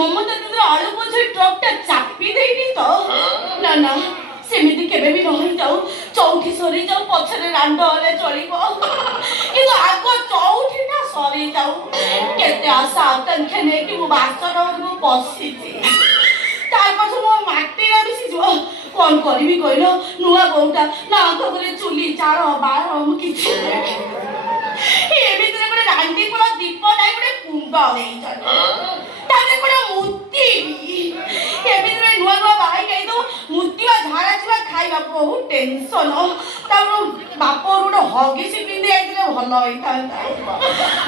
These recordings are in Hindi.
ମମତା ଦିଦିର ଆଳୁ ବୋଝେଇ ଟ୍ରକଟା ଚାପି ଦେଇନି ତ? ନା ନା, ସେମିତି କେବେ ବି ରହିଯାଉ, ଚଉଠି ସରିଯାଉ, ପଛରେ ରାଣ୍ଡ ହେଲେ ଚଳିବ, କିନ୍ତୁ ଆଗ ଚଉଠିଟା ସରିଯାଉ। କେତେ ଆଶା ଆକାଂକ୍ଷା ନେଇକି ମୁଁ ବାସର ଘରକୁ ବସିଛି, ତାର ପଛ ମୋ ମାଟିରେ ମିଶିଯିବ। କଣ କରିବି କହିଲ? ନୂଆ ବୋଉଟା ନା ଆଗରେ ଚୁଲି ଚାଳ ବାଳ ମୁଁ କିଛି ଏ ଭିତରେ ଗୋଟେ ରାଣ୍ଡି ଫଳ ଦୀପ ନାହିଁ, ଗୋଟେ କୁଣ୍ଡ ଦେଇଛନ୍ତି, ତାପରେ ଗୋଟେ ମୂର୍ତ୍ତି। ଏ ଭିତରେ ନୂଆ ନୂଆ ବାହାଇ ଯାଇଥିବ, ମୂର୍ତ୍ତିବା ଝାଡ଼ା ଯିବା ଖାଇବା ବହୁତ ଟେନସନ। ତାପରେ ବାପ ଗୋଟେ ହଗିସି ପିନ୍ଧି ଯାଇଥିଲେ ଭଲ ହେଇଥାନ୍ତା।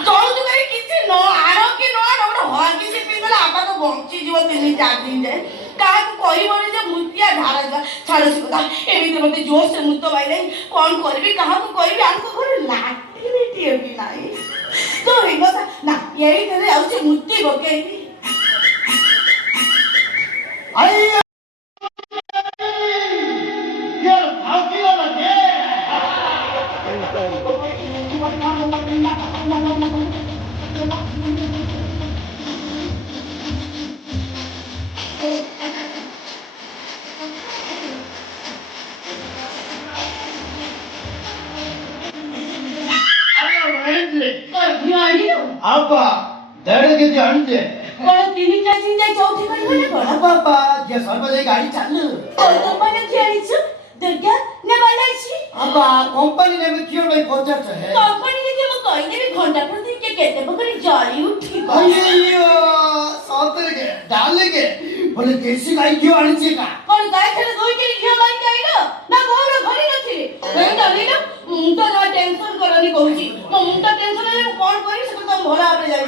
ଯୌତୁକରେ କିଛି ନ ଆଣ କି ନ ଆଣ, ଗୋଟେ ହଗିସି ପିନ୍ଧିଲେ ଆପା ତ ବଞ୍ଚିଯିବ 3-4 ଦିନ ଯାଏ। କାହାକୁ କହିବନି ଯେ ମୂର୍ତ୍ତିଆ ଝାଡ଼ା ଯିବା। ଛାଡ଼ ସେ କଥା, ଏମିତି ମତେ ଜୋରସେ ମୁତ ପାଇଲେ କଣ କରିବି, କାହାକୁ କହିବି? ଆଙ୍କ ଘରେ ଲାଟିନିଟିଏ ବି ନାହିଁ ତ ହେଇ କଥା ନା, ଏଇଠାରେ ଆଉ ସେ ମୂର୍ତ୍ତି ପକେଇବି। आपा दड़ के जानते कौन 3-4 दिन जाए चौथी कर बोले कौन आपा ये सर्वदय गाड़ी चालू कौन कंपनी खेली छु दुर्गा ने बनाई आपा कंपनी ने में क्यों नहीं पहुंचा है कंपनी ने के म कहि देबे घंटा प्रति के केते बकरी जाई उठी अय्यो सातर के डाल के बोले देसी गाड़ी क्यों आनी छी का कौन गाय खेले दोई के घियो लाई जाई ना गोरो घरी नथि ए डाली ना मुंटा ना टेंशन करनी कहूची म मुंटा टेंशन ले कोन करी से तो भला आपरे जाई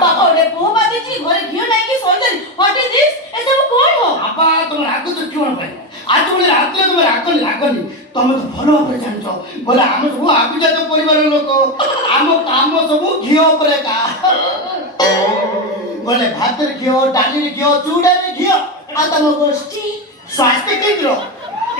बापा ओडे पो बादी छी घरे घियो नाही कि सोइदन व्हाट इज दिस ए सब कोन हो आपा तुम राग तो क्यों भाई आज बोले रात में तुम लागनी तमे तो भलो भाबरे जानछो बोले हम सब आगु जातो परिवार लोक हम काम सब घियो परे का बोले भात रे घियो डाली रे घियो चूड़ा रे घियो आ तम गोष्ठी स्वास्थ्य केंद्र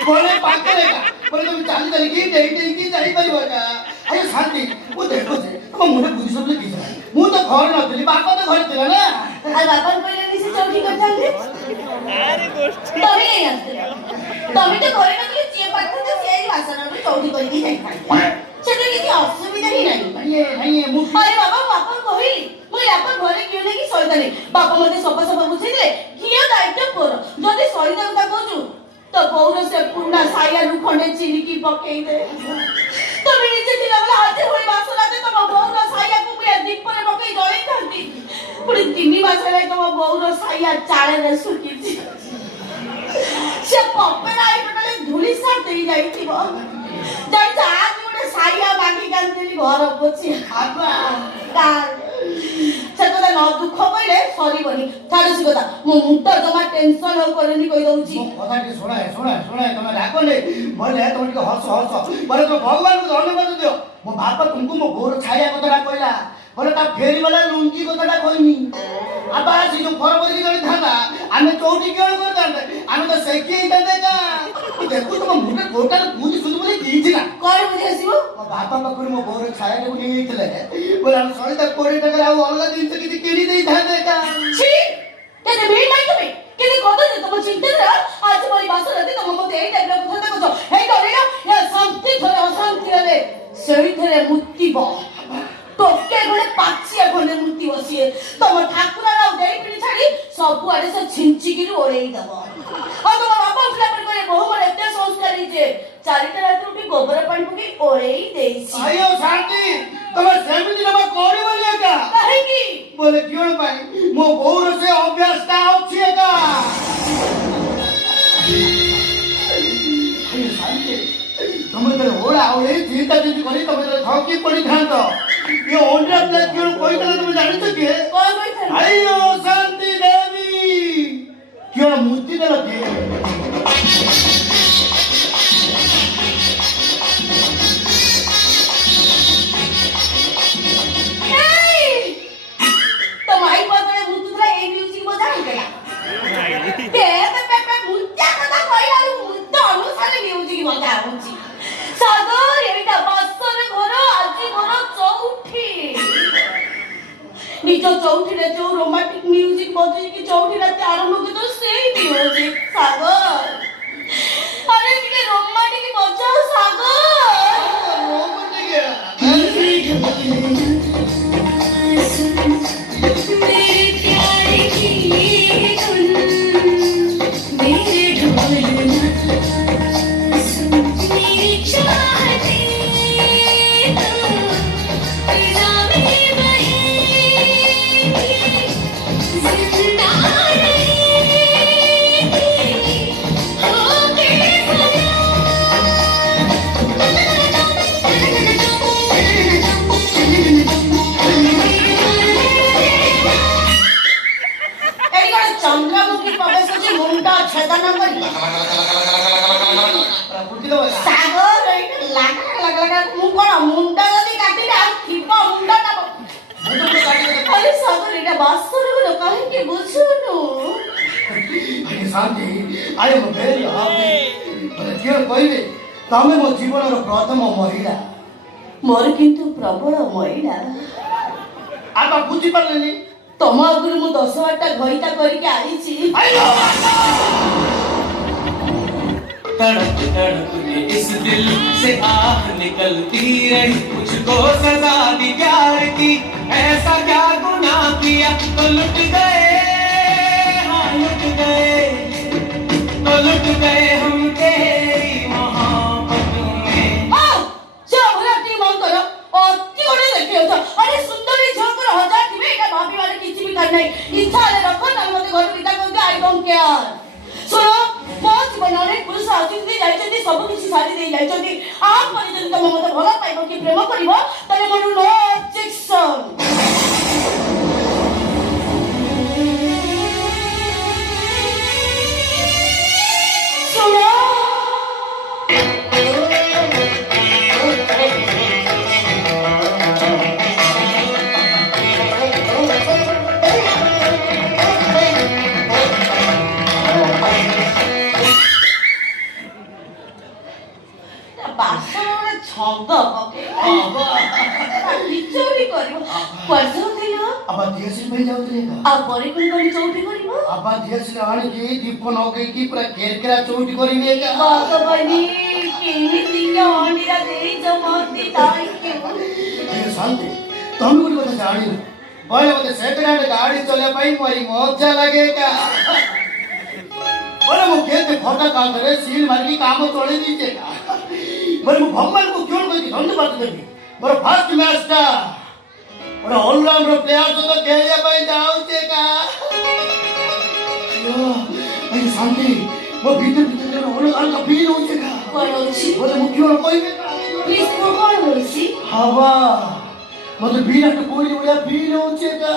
बोले पाखरे का बोले तुम चाली चाली की डेई की जाई परिबो का अरे शांति वो देखो जे तुम मुने बुद्धि सब की जाई मु तो घर न थली बापा तो घर थिला ना आ बापा कहले नि से चौकी करथाले अरे गोष्ठी तमे नहीं आस्ते तमे तो घरे नथले जे पाठ तो सेई भाषण में चौकी करके जाई खाई सेते किसी असुविधा ही नहीं नहीं मु अरे बापा कहली मुई अपन घरे क्यों नहीं सहितानी बापा मते सफा सफा बुझेले कियो दायित्व कर जदी सहिता उता कहजु तो पौर से पुना साया लुखंडे चीनी की पकई दे तमे नीचे थी लगला हाथे होई बासलाते तम पौर साया को मैं दीप पर पकई जळई थांती पुरी 3 मास रे तम पौर साया चाळे रे सुकी छी से पपेरा आई पटले धुली सा देई जाईथिबो जब आज गोटे साया बाकी कांतेली घर पछी आबा कार सेकदा न दुख पइले सरीबनी छाड़ सी कथा मो मुंडा जमा टेंशन हो करनी कहि दउची कथा के सुना तमे राखले बोले तमे के हस बोले तो भगवान को धन्यवाद दियो मो बापा तुमको मो गोर छाया कथा कहला बोले ता फेरी वाला लुंगी कथा कहनी आबा से जो फरवरी गणी थाना आमे चौटी केळ करतांते आमे तो सेकी इताते का देखो तुम मुंडे टोटल बुझी सुन बोले दीजिना कोन बुझी आसीबो मो बापा पकड़ मो गोर छाया को नहीं थले बोले हम सही तक 20 टका आउ अलग दिन से किछि केड़ी देई थाते का छी केते भीड़ नाही तमे केते कतो जे तुम चिंता रे आज मोरी बास रहते तुम मते एई टाइप रे कथा कहछो हे करे ना या शांति थरे अशांति रे सेई थरे मुक्ति बो टोके गले पाछिया खंडे मुक्ति बसिए तुम ठाकुर राव देई पिडी छाडी सब आडे से छिंची की ओरेई दबो आ तुम बापा उठला पर करे बहु मन एते संस्कारी जे चारिटा रात उठी गोबर पानी पकी ओरेई देइछि आयो शांति तुम सेमिति नमा कोरी बोलिए का काहे की बोले क्यों पाई मो गौर से अभ्यास का अछि का आयो शांति तुम तो ओला ओले चिंता चिंता करी तुम तो थकी पड़ी थान तो ये ओंडा प्ले क्यों कोई तो तुम जानि तो के कोन कोई था आयो शांति देवी क्यों मूर्ति दे लगे निज चौथी रे जो रोमांटिक म्यूजिक बजई की चौठी रात आरंभ के तो सेई म्यूजिक सागर अरे ଟିକେ रोमांटिक बजाओ सागर मेरे प्यार की धुन मेरे ढोलना सुन मेरी चाहते तो फिजा में बहेगी जिंदा रहेगी होके चंद्रमुखी प्रवेश होची मुंडा छेदन करी सागर लाग मु कोन मुंडा जदी काटी आ थिपा मुंडा ना अरे सागर एटा बासर को काहे के बुझुनु अरे शांति आई एम वेरी हैप्पी बोले क्यों कहबे तमे मो जीवन रो प्रथम महिला मोर किंतु प्रबल महिला आपा बुझी परलेनी तम आगुरु मु 10-8टा घइता करके आईची तड़प तड़प के इस दिल से आह निकलती रही मुझको सजा दी प्यार की ऐसा क्या गुनाह किया तो लुट गए हाँ लुट गए तो लुट गए हम तेरी मोहब्बत में अरे सुंदरी झोंकर हजार थिबे एटा भाभी वाले किछि भी कर नहीं इच्छा ले रखो ना मते घर विदा करके आई डोंट केयर सुनो मो जीवन अनेक पुरुष आछिंदी जाइछन्ती सब किछि सारी देई जाइछन्ती आप परिजन तम मते भला पाइबो कि प्रेम करिवो तले मोर नो ऑब्जेक्शन सुनो ବାସନରେ ଛନ୍ଦ ଚଉଠି କରିବ ପର୍ଯ୍ୟନ୍ତ आपा दियसिल भई जाउतले का ଆଉ ପରେ ପୁଣି କରି ଚଉଠି କରିବ आपा दियसिल आणी की दीप नगई की पूरा केरकेरा चौटी करिवे का भगवानी केମିତି ଅଣ୍ଡିରା ଦେଇଛ ମତେ ଥ୍ୟାଙ୍କ ये शांति तुम गुडी কথা জানি না বলে মতে সেকেন্ড হ্যান্ড গাড়ি চলে পাই মরি মজা লাগে का बोले मु केते फटा का करे सील मार की काम चले दीचे का बोले मु भगवान को क्यों कोई धन्यवाद देबी मोर फर्स्ट मैच ता और ऑलराउंडर प्लेयर तो खेलिया पाई जाउचे का यो अरे शांति वो भीतर भीतर ऑलराउंडर का फील होचे का କଣ ଅଛି बोले मु क्यों कोई ପ୍ଲିଜ କଣ ହେଉଛି हवा मतलब विराट कोहली वाला फील होचे का